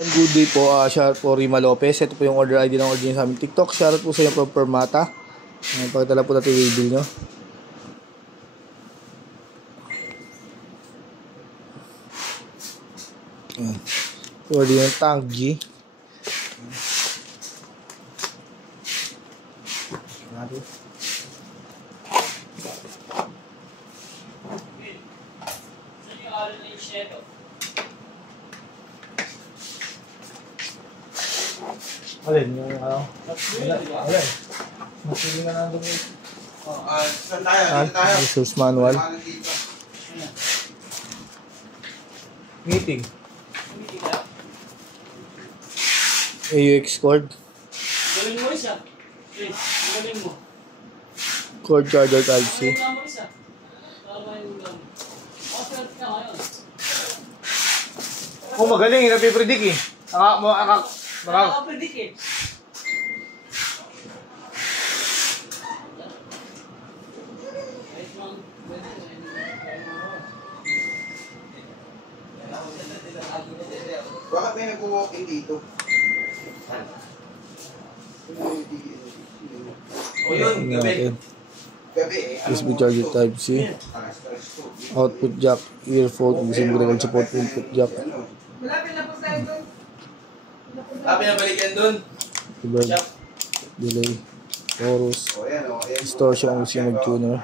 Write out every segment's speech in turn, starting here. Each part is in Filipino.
Good day po, shoutout po Rima Lopez. Ito po yung order ID ng order niya sa aming TikTok. Shoutout po sa inyo from Permata. Pagkatala po natin yung bill nyo. Order yung Tangji. Alin yung alin? Masili nga nandun yung saan tayo? Resource manual. Meeting. AUX cord. Galing mo isa. Galing mo. Cord charger type C. Oh, magaling, napipredict eh. Nakaka-predict eh. Bakit may nag-walk-in dito? O yun, gabi. USB charger type C. Output jack, earphone, using green support input jack. Malapit na po tayo doon. Lapit na balikan doon. Delay, chorus, distortion using mag-tuner.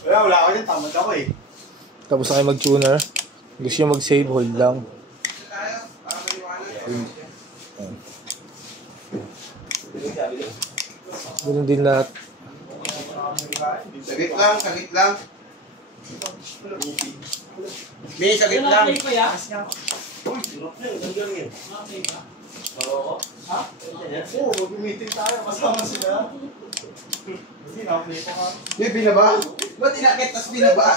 Wala ako dyan, tamad ako eh. Tapos na kayo mag-tuner. Gusto nyo mag-save, hold lang. Ganun din lahat. Sagit lang. May sagit lang. Oo, mag-meeting tayo. Kasama sila. May binaba? Ba't inakit tas binaba?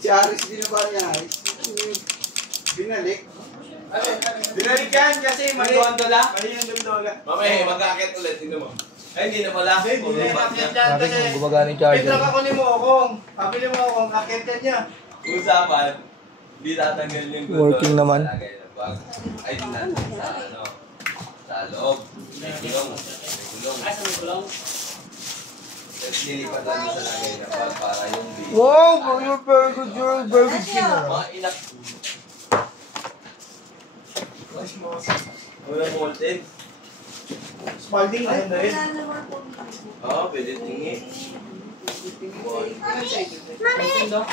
Si Aris binaba niya, Aris. Binalik. Binalik yan kasi mag-gondola. Mali yung gondola. Mamaya, mag-akit ulit. Tingnan mo. Ay, hindi na pala. Hindi na akit yan Bakit kasi. kung gumagana yung charger? Pinrak ako ni Mokong. Pabili mo akong akit yan niya. Usapan, hindi tatanggal yung gondola. Working naman. Ay, din natin sa ano. Sa loob. May gulong. Ay, sa may gulong? Tapos lilipat natin sa lagay na bag para yung base. Wow! You're very good, you're very good singer. Mga inak. Walang molten. Spalding na yun na rin. Oo, pwede tingi.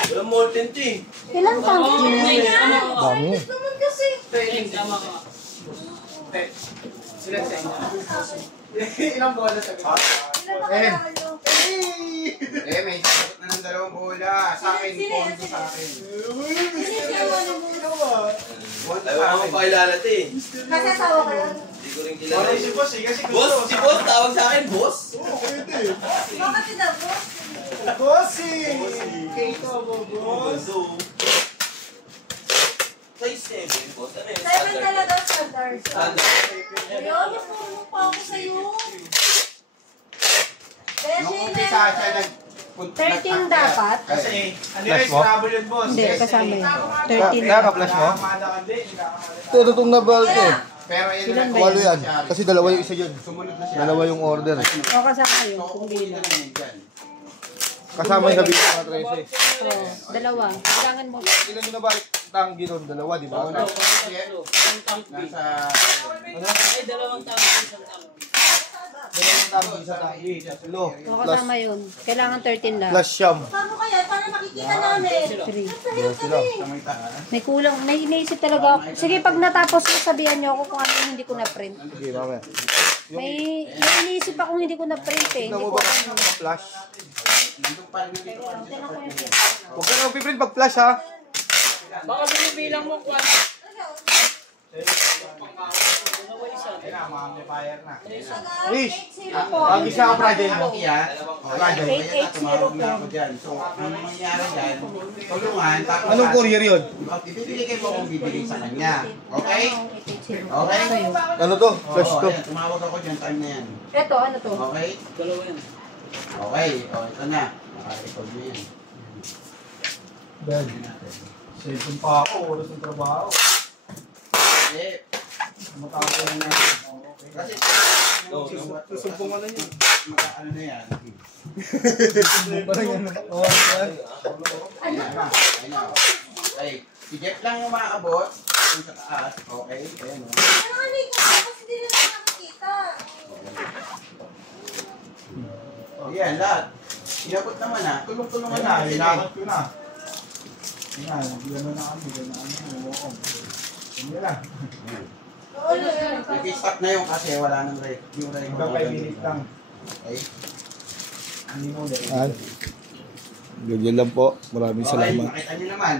Walang molten to eh. Ilang tangki? Dami eh. Sila sa inyo. Ilang bola sa gawin? May sakot na ng 2 bola. Sa akin, pondo sa akin. Ayaw ko pakilala to eh. Kasi asawa ko yun. Hindi ko rin kilala. Si boss eh, kasi Boss? Si boss? Tawag sa akin, boss? Oo, pwede. Bakit yun na po? Bossy! Keito mo, boss. Size 7, boss. Ano yun? 7 talaga standard. Standard. Ayun, nagpuro pa ako sa'yo. Nung umpisa siya 13 dapat? Kasi, ano Flash yun, mo? trouble yun, boss. Hindi, kasama yun. 13. Kaya ka-flash mo? Ito itong nabalto eh. Pero yun Ilan ba Walo yan. Kasi dalawa yung isa dyan. Sumunod na siya. Dalawa yung order eh. O kasama yun, So, kung kukunin bilang. na lang yan. Kasama yung sabihin ng mga 13. Oo, dalawa. Kailangan mo. Ilan yung nabalik? Tanggi ron, dalawa, di ba? Nasa, Ay, dalawang tao. Isang tao. Dalawang tanggi, isa tanggi. Tatlo. O kasama yun. Kailangan 13 lang. Plus siyam. Paano kaya? Paano nakikita namin? 3. Sila. May kulang. May iniisip talaga ako. Sige, pag natapos mo, sabihan niyo ako kung ano yung hindi ko na-print. Sige, mamaya. May iniisip akong hindi ko na-print eh. Tignan Hindi mo ko ba alam. kung flash? Tingnan ko yung print. Huwag ka na mag-print pag flash ha. Baka binibilang mo kung ano. mga amplifier na. Rish, Pag isa ako project mo, kaya, project, 8804. kaya tumawag na ako dyan. So, ang mangyayari dyan, tulungan, tapos anong courier yun? ibibigay mo kung bibigay sa kanya. Okay? Okay? Ano to? Flash Oo, to. ayan, tumawag ako dyan, time na yan. Ito, ano to? Okay? Dalawa yan. Okay, o ito na. Naka-record mo yan. Bad. Cellphone pa ako, oras ng trabaho. Eh, Matapos na na. kasi Susumpong ka na niya. ano na yan. Susumpong ka na yan. Oo, yan. Ayun na. Ayun na. Ay, si Jeff lang yung maabot. Yung sa taas. Okay. Ayan o. Ano nga ko? Kasi hindi na nakakita. Ayan, lahat. Inabot naman na. Tulong-tulungan na. Hinakot ko na. Yan, bigyan mo na kami. Bigyan na kami. Hindi na. Nag-stop na yung kasi wala nang yung Hanggang 5 minutes lang. Okay. Hindi mo ulit. Yan. Ganyan lang po. Maraming Okay, salamat. makita nyo naman.